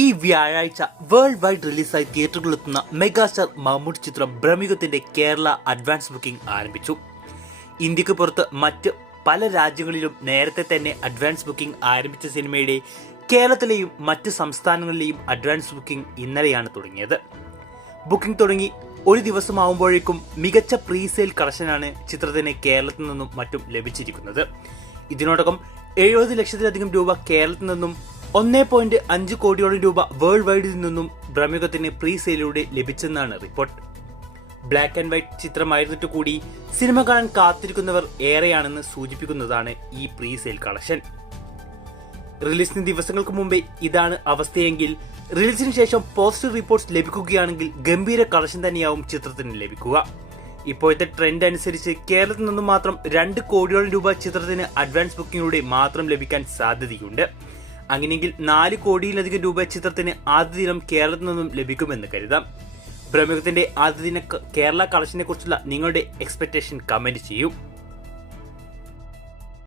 ഈ വ്യാഴാഴ്ച world wide റിലീസായി തിയേറ്ററുകളിലെത്തുന്ന മെഗാസ്റ്റാർ മമ്മൂട്ടി ചിത്രം ബ്രഹ്മയുഗത്തിന്റെ കേരള അഡ്വാൻസ് ബുക്കിംഗ് ആരംഭിച്ചു. ഇന്ത്യക്ക് പുറത്ത് മറ്റ് പല രാജ്യങ്ങളിലും നേരത്തെ തന്നെ അഡ്വാൻസ് ബുക്കിംഗ് ആരംഭിച്ച സിനിമയുടെ കേരളത്തിലെയും മറ്റ് സംസ്ഥാനങ്ങളിലെയും അഡ്വാൻസ് ബുക്കിംഗ് ഇന്നലെയാണ് തുടങ്ങിയത്. ബുക്കിംഗ് തുടങ്ങി ഒരു ദിവസമാവുമ്പോഴേക്കും മികച്ച പ്രീസെയിൽ കളക്ഷനാണ് ചിത്രത്തിന് കേരളത്തിൽ നിന്നും മറ്റും ലഭിച്ചിരിക്കുന്നത്. ഇതിനോടകം 70 ലക്ഷത്തിലധികം രൂപ കേരളത്തിൽ നിന്നും 1.5 കോടിയോളം രൂപ വേൾഡ് വൈഡിൽ നിന്നും ബ്രഹ്മയുഗത്തിന് പ്രീസെയിലൂടെ ലഭിച്ചെന്നാണ് റിപ്പോർട്ട്. ബ്ലാക്ക് ആൻഡ് വൈറ്റ് ചിത്രമായിരുന്നിട്ട് കൂടി സിനിമ കാണാൻ കാത്തിരിക്കുന്നവർ ഏറെയാണെന്ന് സൂചിപ്പിക്കുന്നതാണ് ഈ പ്രീസെയിൽ കളക്ഷൻ. റിലീസിന് ദിവസങ്ങൾക്ക് മുമ്പേ ഇതാണ് അവസ്ഥയെങ്കിൽ റിലീസിന് ശേഷം പോസിറ്റീവ് റിപ്പോർട്ട്സ് ലഭിക്കുകയാണെങ്കിൽ ഗംഭീര കളക്ഷൻ തന്നെയാവും ചിത്രത്തിന് ലഭിക്കുക. ഇപ്പോഴത്തെ ട്രെൻഡ് അനുസരിച്ച് കേരളത്തിൽ നിന്നും മാത്രം 2 കോടിയോളം രൂപ ചിത്രത്തിന് അഡ്വാൻസ് ബുക്കിങ്ങിലൂടെ മാത്രം ലഭിക്കാൻ സാധ്യതയുണ്ട്. അങ്ങനെയെങ്കിൽ 4 കോടിയിലധികം രൂപ ചിത്രത്തിന് ആദ്യ ദിനം കേരളത്തിൽ നിന്നും ലഭിക്കുമെന്ന് കരുതാം. ബ്രഹ്മയുഗത്തിന്റെ ആദ്യ ദിന കേരള കളക്ഷനെ കുറിച്ചുള്ള നിങ്ങളുടെ എക്സ്പെക്ടേഷൻ കമന്റ് ചെയ്യൂ.